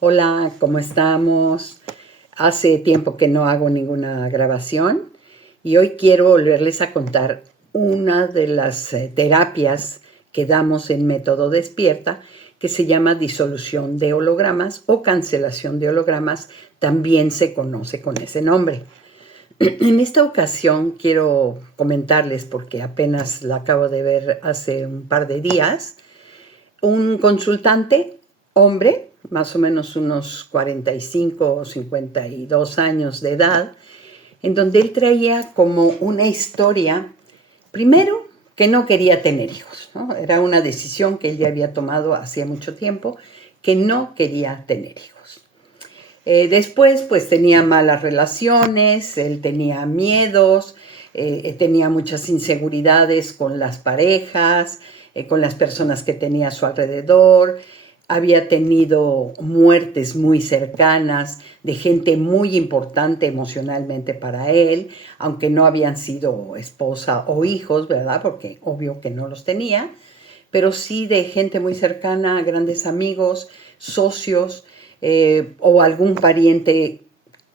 Hola, ¿cómo estamos? Hace tiempo que no hago ninguna grabación y hoy quiero volverles a contar una de las terapias que damos en Método Despierta, que se llama disolución de hologramas o cancelación de hologramas, también se conoce con ese nombre. En esta ocasión quiero comentarles, porque apenas la acabo de ver hace un par de días, un consultante, hombre, más o menos unos 45 o 52 años de edad, en donde él traía como una historia, primero, que no quería tener hijos, ¿no? Era una decisión que él ya había tomado hacía mucho tiempo, que no quería tener hijos. Después, pues tenía malas relaciones, él tenía miedos, tenía muchas inseguridades con las parejas, con las personas que tenía a su alrededor. Había tenido muertes muy cercanas de gente muy importante emocionalmente para él, aunque no habían sido esposa o hijos, ¿verdad? Porque obvio que no los tenía, pero sí de gente muy cercana, grandes amigos, socios, o algún pariente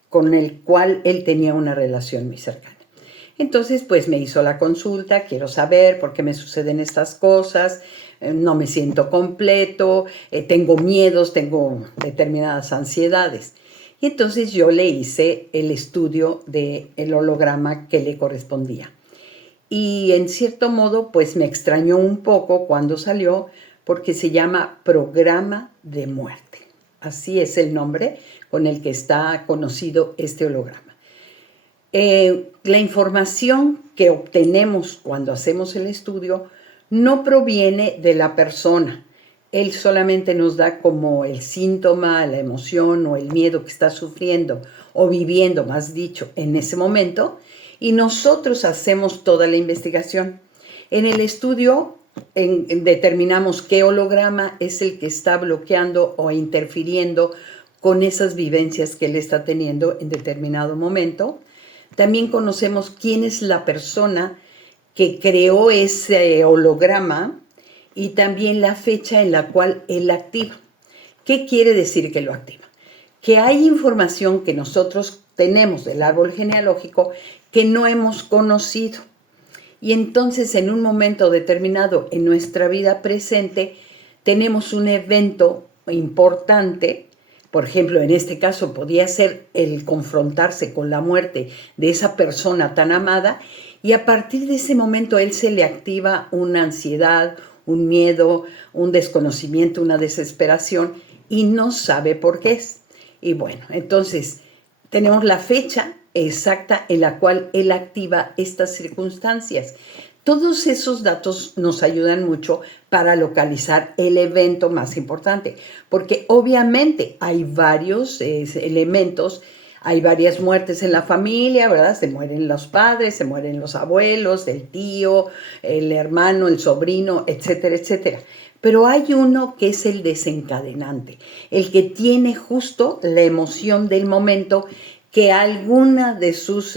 con el cual él tenía una relación muy cercana. Entonces, pues me hizo la consulta, quiero saber por qué me suceden estas cosas, no me siento completo, tengo miedos, tengo determinadas ansiedades. Y entonces yo le hice el estudio del holograma que le correspondía. Y en cierto modo, pues me extrañó un poco cuando salió, porque se llama programa de muerte. Así es el nombre con el que está conocido este holograma. La información que obtenemos cuando hacemos el estudio no proviene de la persona. Él solamente nos da como el síntoma, la emoción o el miedo que está sufriendo o viviendo, más dicho, en ese momento, y nosotros hacemos toda la investigación. En el estudio determinamos qué holograma es el que está bloqueando o interfiriendo con esas vivencias que él está teniendo en determinado momento. También conocemos quién es la persona que creó ese holograma y también la fecha en la cual él activa. ¿Qué quiere decir que lo activa? Que hay información que nosotros tenemos del árbol genealógico que no hemos conocido. Y entonces en un momento determinado en nuestra vida presente tenemos un evento importante. Por ejemplo, en este caso podía ser el confrontarse con la muerte de esa persona tan amada, y a partir de ese momento a él se le activa una ansiedad, un miedo, un desconocimiento, una desesperación, y no sabe por qué es. Y bueno, entonces tenemos la fecha exacta en la cual él activa estas circunstancias. Todos esos datos nos ayudan mucho para localizar el evento más importante, porque obviamente hay varios elementos, hay varias muertes en la familia, ¿verdad? Se mueren los padres, se mueren los abuelos, el tío, el hermano, el sobrino, etcétera, etcétera. Pero hay uno que es el desencadenante, el que tiene justo la emoción del momento que alguno de sus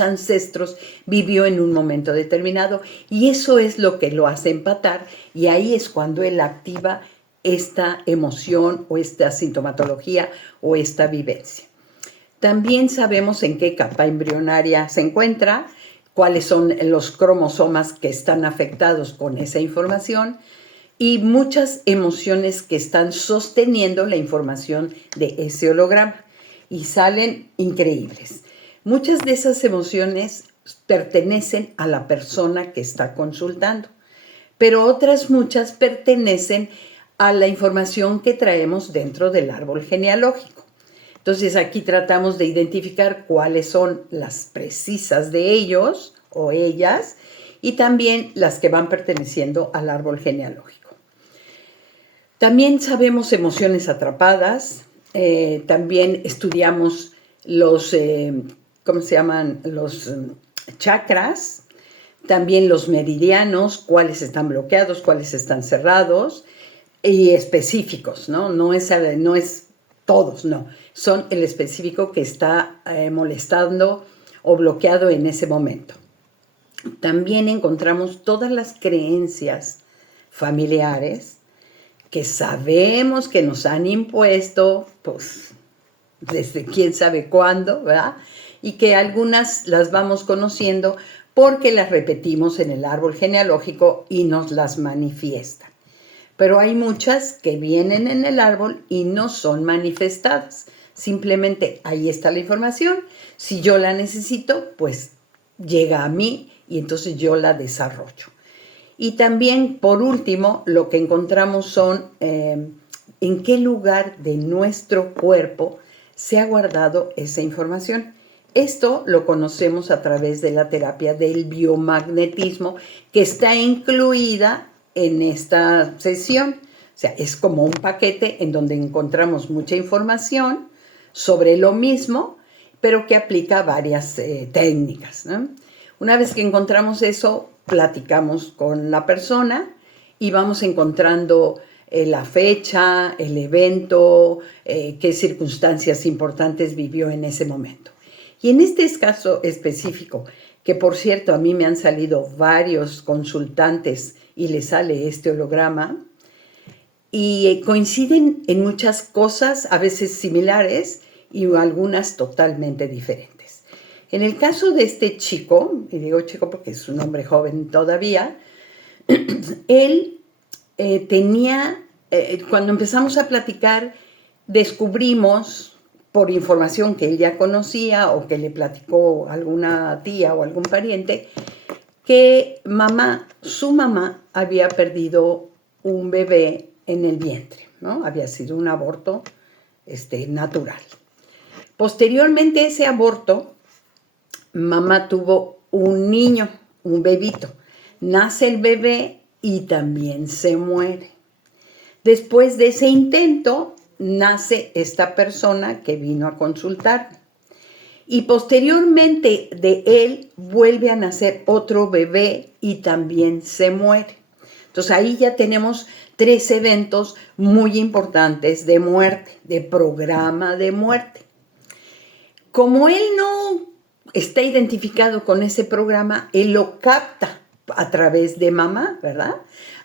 ancestros vivió en un momento determinado, y eso es lo que lo hace empatar, y ahí es cuando él activa esta emoción o esta sintomatología o esta vivencia. También sabemos en qué capa embrionaria se encuentra, cuáles son los cromosomas que están afectados con esa información, y muchas emociones que están sosteniendo la información de ese holograma, y salen increíbles. Muchas de esas emociones pertenecen a la persona que está consultando, pero otras muchas pertenecen a la información que traemos dentro del árbol genealógico. Entonces aquí tratamos de identificar cuáles son las precisas de ellos o ellas, y también las que van perteneciendo al árbol genealógico. También sabemos emociones atrapadas, también estudiamos los, ¿cómo se llaman? Los chakras, también los meridianos, cuáles están bloqueados, cuáles están cerrados, y específicos, ¿no? No es todos, no. Son el específico que está molestando o bloqueado en ese momento. También encontramos todas las creencias familiares que sabemos que nos han impuesto, pues, desde quién sabe cuándo, ¿verdad? Y que algunas las vamos conociendo porque las repetimos en el árbol genealógico y nos las manifiestan. Pero hay muchas que vienen en el árbol y no son manifestadas. Simplemente ahí está la información. Si yo la necesito, pues llega a mí y entonces yo la desarrollo. Y también, por último, lo que encontramos son en qué lugar de nuestro cuerpo se ha guardado esa información. Esto lo conocemos a través de la terapia del biomagnetismo, que está incluida en esta sesión. O sea, es como un paquete en donde encontramos mucha información sobre lo mismo, pero que aplica varias técnicas, ¿no? Una vez que encontramos eso, platicamos con la persona y vamos encontrando la fecha, el evento, qué circunstancias importantes vivió en ese momento. Y en este caso específico, que por cierto a mí me han salido varios consultantes y les sale este holograma, y coinciden en muchas cosas, a veces similares y algunas totalmente diferentes. En el caso de este chico, y digo chico porque es un hombre joven todavía, él tenía, cuando empezamos a platicar, descubrimos, por información que él ya conocía o que le platicó alguna tía o algún pariente, que su mamá había perdido un bebé en el vientre, ¿no? Había sido un aborto natural. Posteriormente a ese aborto, mamá tuvo un niño, un bebito. Nace el bebé y también se muere. Después de ese intento, nace esta persona que vino a consultar. Y posteriormente de él vuelve a nacer otro bebé y también se muere. Entonces ahí ya tenemos 3 eventos muy importantes de muerte, de programa de muerte. Como él no está identificado con ese programa, él lo capta a través de mamá, ¿verdad?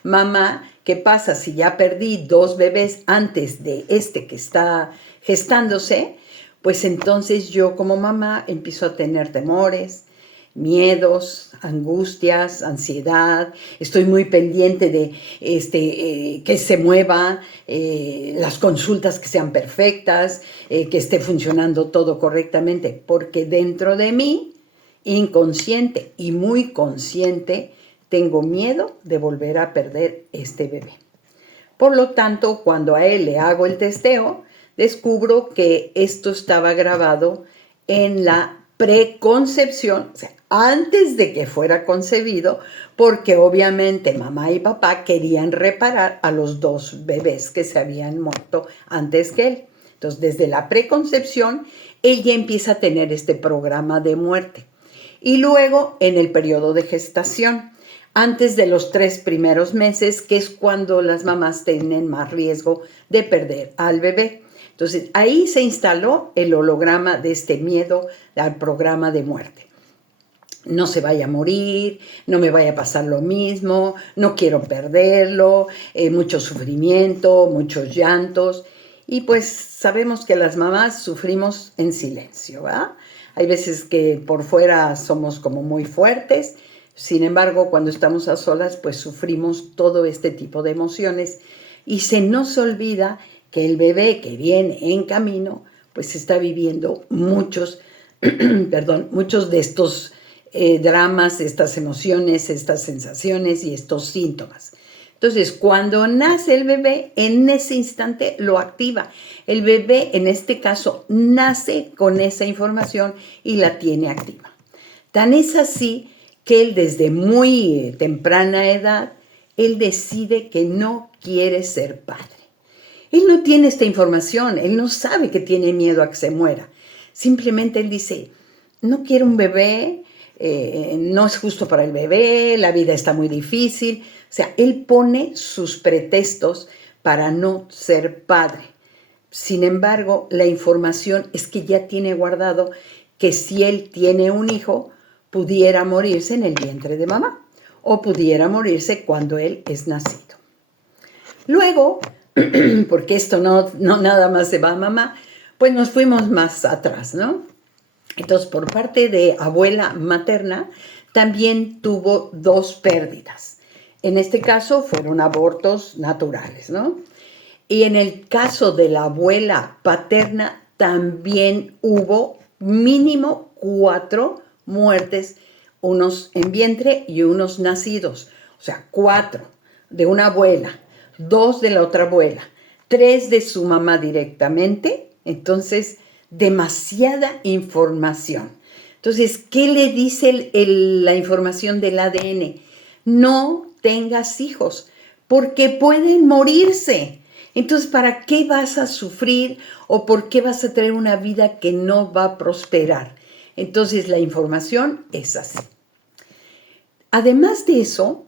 Mamá, ¿qué pasa si ya perdí 2 bebés antes de este que está gestándose? Pues entonces yo como mamá empiezo a tener temores, miedos, angustias, ansiedad. Estoy muy pendiente de que se mueva, las consultas que sean perfectas, que esté funcionando todo correctamente, porque dentro de mí, inconsciente y muy consciente, tengo miedo de volver a perder este bebé. Por lo tanto, cuando a él le hago el testeo, descubro que esto estaba grabado en la preconcepción, o sea, antes de que fuera concebido, porque obviamente mamá y papá querían reparar a los 2 bebés que se habían muerto antes que él. Entonces, desde la preconcepción, él ya empieza a tener este programa de muerte. Y luego, en el periodo de gestación, antes de los 3 primeros meses, que es cuando las mamás tienen más riesgo de perder al bebé. Entonces, ahí se instaló el holograma de este miedo al programa de muerte. No se vaya a morir, no me vaya a pasar lo mismo, no quiero perderlo, mucho sufrimiento, muchos llantos. Y pues sabemos que las mamás sufrimos en silencio, ¿verdad? Hay veces que por fuera somos como muy fuertes, sin embargo, cuando estamos a solas, pues sufrimos todo este tipo de emociones y se nos olvida que el bebé que viene en camino, pues está viviendo muchos de estos dramas, estas emociones, estas sensaciones y estos síntomas. Entonces, cuando nace el bebé, en ese instante lo activa. El bebé, en este caso, nace con esa información y la tiene activa. Tan es así que él desde muy temprana edad, él decide que no quiere ser padre. Él no tiene esta información, él no sabe que tiene miedo a que se muera. Simplemente él dice, no quiero un bebé, no es justo para el bebé, la vida está muy difícil. O sea, él pone sus pretextos para no ser padre. Sin embargo, la información es que ya tiene guardado que si él tiene un hijo, pudiera morirse en el vientre de mamá o pudiera morirse cuando él es nacido. Luego, porque esto no nada más se va a mamá, pues nos fuimos más atrás, ¿no? Entonces, por parte de abuela materna, también tuvo 2 pérdidas. En este caso fueron abortos naturales, ¿no? Y en el caso de la abuela paterna, también hubo mínimo 4 muertes, unos en vientre y unos nacidos. O sea, 4 de una abuela, 2 de la otra abuela, 3 de su mamá directamente. Entonces, demasiada información. Entonces, ¿qué le dice la información del ADN? No tengas hijos, porque pueden morirse. Entonces, ¿para qué vas a sufrir o por qué vas a tener una vida que no va a prosperar? Entonces, la información es así. Además de eso,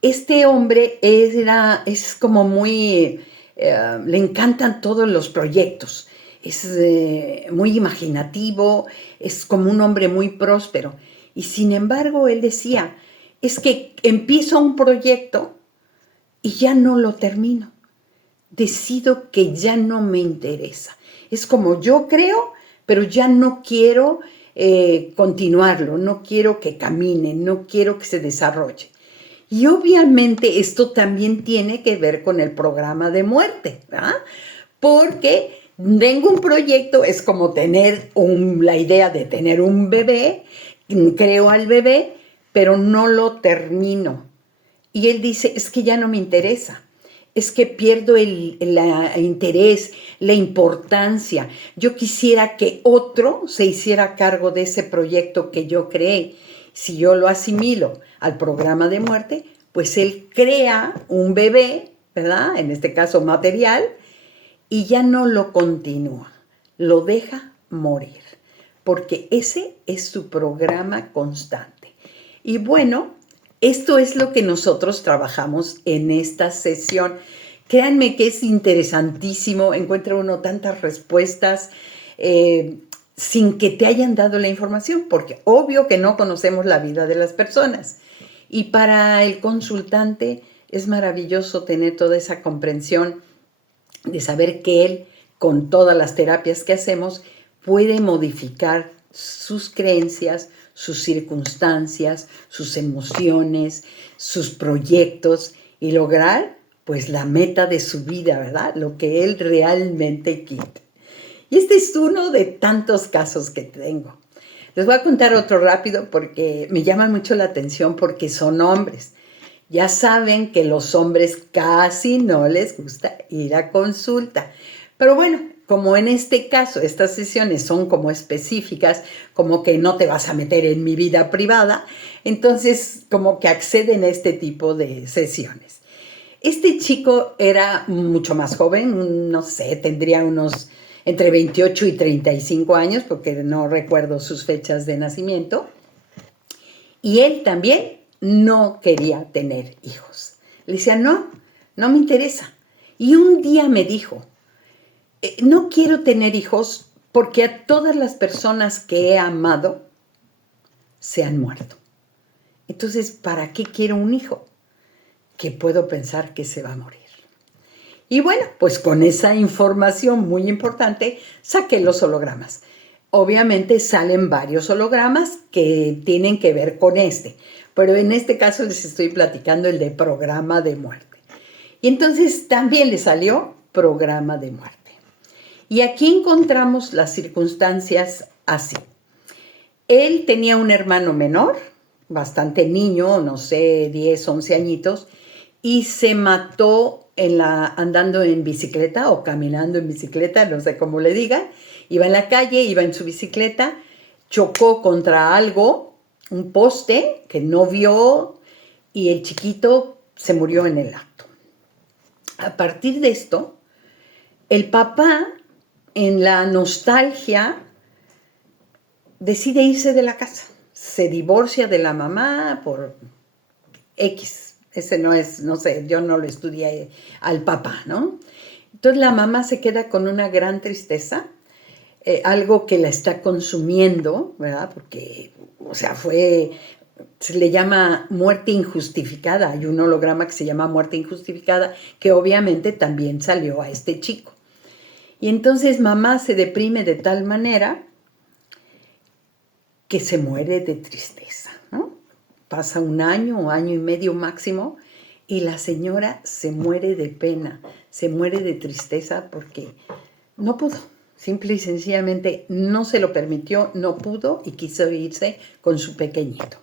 este hombre es como muy, le encantan todos los proyectos, es muy imaginativo, es como un hombre muy próspero. Y sin embargo, él decía, es que empiezo un proyecto y ya no lo termino. Decido que ya no me interesa. Es como yo creo, pero ya no quiero continuarlo, no quiero que camine, no quiero que se desarrolle. Y obviamente esto también tiene que ver con el programa de muerte, ¿verdad? Porque tengo un proyecto, es como tener la idea de tener un bebé, creo al bebé, pero no lo termino. Y él dice, es que ya no me interesa. Es que pierdo el interés, la importancia. Yo quisiera que otro se hiciera cargo de ese proyecto que yo creé. Si yo lo asimilo al programa de muerte, pues él crea un bebé, ¿verdad? En este caso material, y ya no lo continúa. Lo deja morir, porque ese es su programa constante. Y bueno, esto es lo que nosotros trabajamos en esta sesión. Créanme que es interesantísimo, encuentra uno tantas respuestas sin que te hayan dado la información, porque obvio que no conocemos la vida de las personas. Y para el consultante es maravilloso tener toda esa comprensión de saber que él, con todas las terapias que hacemos, puede modificar sus creencias, sus circunstancias, sus emociones, sus proyectos y lograr pues la meta de su vida, ¿verdad? Lo que él realmente quiere. Y este es uno de tantos casos que tengo. Les voy a contar otro rápido porque me llaman mucho la atención porque son hombres. Ya saben que los hombres casi no les gusta ir a consulta. Pero bueno, como en este caso estas sesiones son como específicas, como que no te vas a meter en mi vida privada, entonces como que acceden a este tipo de sesiones. Este chico era mucho más joven, no sé, tendría unos entre 28 y 35 años, porque no recuerdo sus fechas de nacimiento. Y él también no quería tener hijos. Le decía, no, no me interesa. Y un día me dijo, no quiero tener hijos porque a todas las personas que he amado se han muerto. Entonces, ¿para qué quiero un hijo? Que puedo pensar que se va a morir. Y bueno, pues con esa información muy importante saqué los hologramas. Obviamente salen varios hologramas que tienen que ver con este, pero en este caso les estoy platicando el de programa de muerte. Y entonces también le salió programa de muerte. Y aquí encontramos las circunstancias así. Él tenía un hermano menor, bastante niño, no sé, 10, 11 añitos, y se mató andando en bicicleta o caminando en bicicleta, no sé cómo le digan. Iba en la calle, iba en su bicicleta, chocó contra algo, un poste que no vio, y el chiquito se murió en el acto. A partir de esto, el papá, en la nostalgia, decide irse de la casa. Se divorcia de la mamá por X. Ese no es, no sé, yo no lo estudié al papá, ¿no? Entonces la mamá se queda con una gran tristeza, algo que la está consumiendo, ¿verdad? Porque, o sea, fue se le llama muerte injustificada. Hay un holograma que se llama muerte injustificada, que obviamente también salió a este chico. Y entonces mamá se deprime de tal manera que se muere de tristeza, ¿no? Pasa un año o año y medio máximo y la señora se muere de pena, se muere de tristeza porque no pudo. Simple y sencillamente no se lo permitió, no pudo y quiso irse con su pequeñito.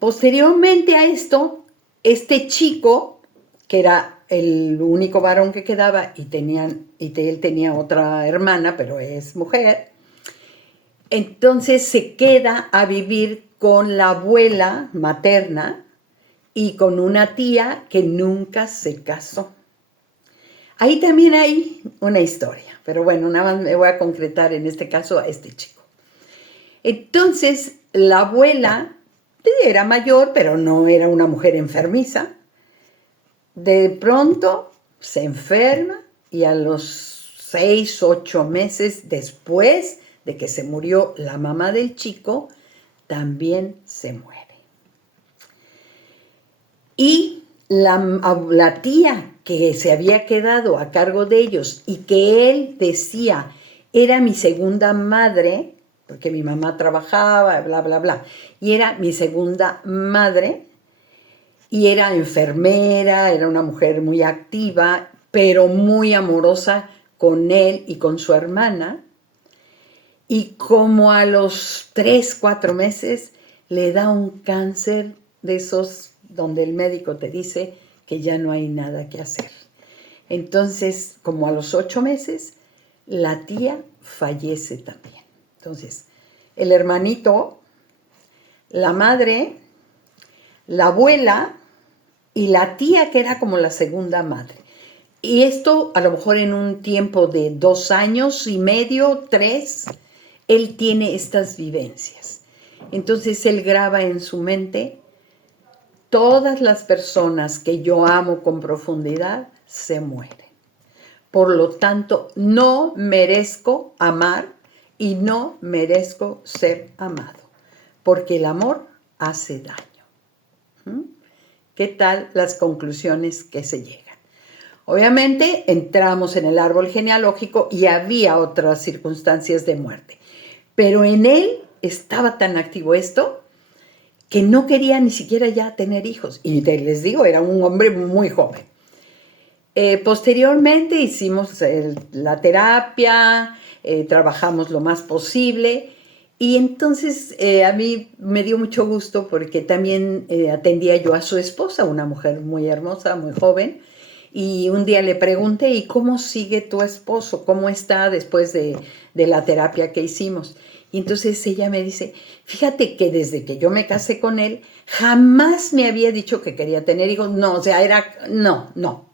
Posteriormente a esto, este chico, que era el único varón que quedaba y él tenía otra hermana, pero es mujer, entonces se queda a vivir con la abuela materna y con una tía que nunca se casó. Ahí también hay una historia, pero bueno, nada más me voy a concretar en este caso a este chico. Entonces, la abuela era mayor, pero no era una mujer enfermiza. De pronto se enferma y a los 6, 8 meses después de que se murió la mamá del chico, también se muere. Y la tía que se había quedado a cargo de ellos y que él decía era mi segunda madre, porque mi mamá trabajaba, bla, bla, bla, y era mi segunda madre, y era enfermera, era una mujer muy activa, pero muy amorosa con él y con su hermana, y como a los 3, 4 meses le da un cáncer de esos donde el médico te dice que ya no hay nada que hacer. Entonces, como a los 8 meses, la tía fallece también. Entonces, el hermanito, la madre, la abuela y la tía que era como la segunda madre. Y esto a lo mejor en un tiempo de 2 años y medio, 3, él tiene estas vivencias. Entonces él graba en su mente: todas las personas que yo amo con profundidad se mueren. Por lo tanto, no merezco amar y no merezco ser amado, porque el amor hace daño. ¿Qué tal las conclusiones que se llegan? Obviamente entramos en el árbol genealógico y había otras circunstancias de muerte, pero en él estaba tan activo esto que no quería ni siquiera ya tener hijos. Y les digo, era un hombre muy joven. Posteriormente hicimos la terapia, trabajamos lo más posible y entonces a mí me dio mucho gusto porque también atendía yo a su esposa, una mujer muy hermosa, muy joven, y un día le pregunté: ¿y cómo sigue tu esposo? ¿Cómo está después de la terapia que hicimos? Y entonces ella me dice: fíjate que desde que yo me casé con él, jamás me había dicho que quería tener hijos. No, o sea, no.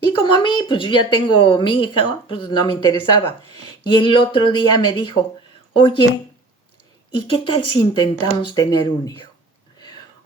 Y como a mí, pues yo ya tengo mi hija, pues no me interesaba. Y el otro día me dijo: oye, ¿y qué tal si intentamos tener un hijo?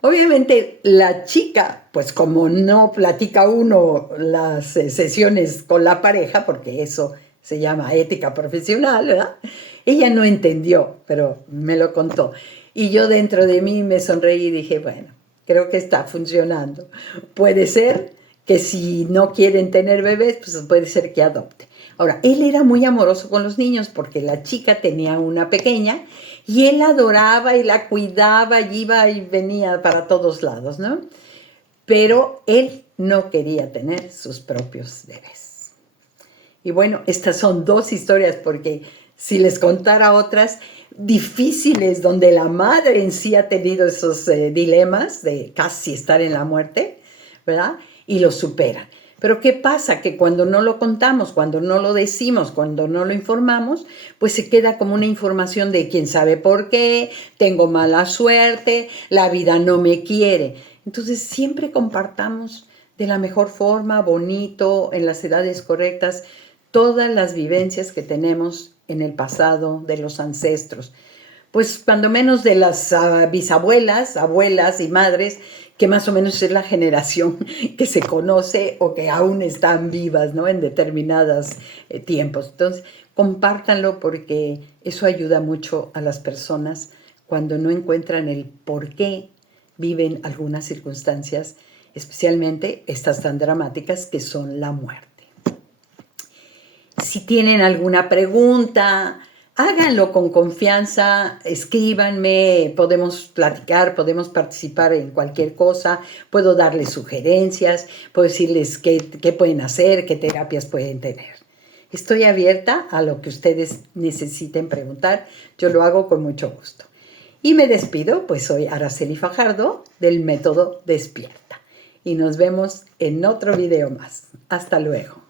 Obviamente la chica, pues como no platica uno las sesiones con la pareja, porque eso se llama ética profesional, ¿verdad? Ella no entendió, pero me lo contó. Y yo dentro de mí me sonreí y dije: bueno, creo que está funcionando. Puede ser que si no quieren tener bebés, pues puede ser que adopte. Ahora, él era muy amoroso con los niños porque la chica tenía una pequeña y él la adoraba y la cuidaba y iba y venía para todos lados, ¿no? Pero él no quería tener sus propios bebés. Y bueno, estas son 2 historias porque si les contara otras difíciles donde la madre en sí ha tenido esos dilemas de casi estar en la muerte, ¿verdad? Y lo superan. Pero ¿qué pasa? Que cuando no lo contamos, cuando no lo decimos, cuando no lo informamos, pues se queda como una información de quién sabe por qué, tengo mala suerte, la vida no me quiere. Entonces siempre compartamos de la mejor forma, bonito, en las edades correctas, todas las vivencias que tenemos en el pasado de los ancestros. Pues cuando menos de las bisabuelas, abuelas y madres, que más o menos es la generación que se conoce o que aún están vivas, ¿no? En determinados tiempos. Entonces, compártanlo porque eso ayuda mucho a las personas cuando no encuentran el por qué viven algunas circunstancias, especialmente estas tan dramáticas que son la muerte. Si tienen alguna pregunta, háganlo con confianza, escríbanme, podemos platicar, podemos participar en cualquier cosa, puedo darles sugerencias, puedo decirles qué pueden hacer, qué terapias pueden tener. Estoy abierta a lo que ustedes necesiten preguntar, yo lo hago con mucho gusto. Y me despido, pues soy Araceli Fajardo del Método Despierta. Y nos vemos en otro video más. Hasta luego.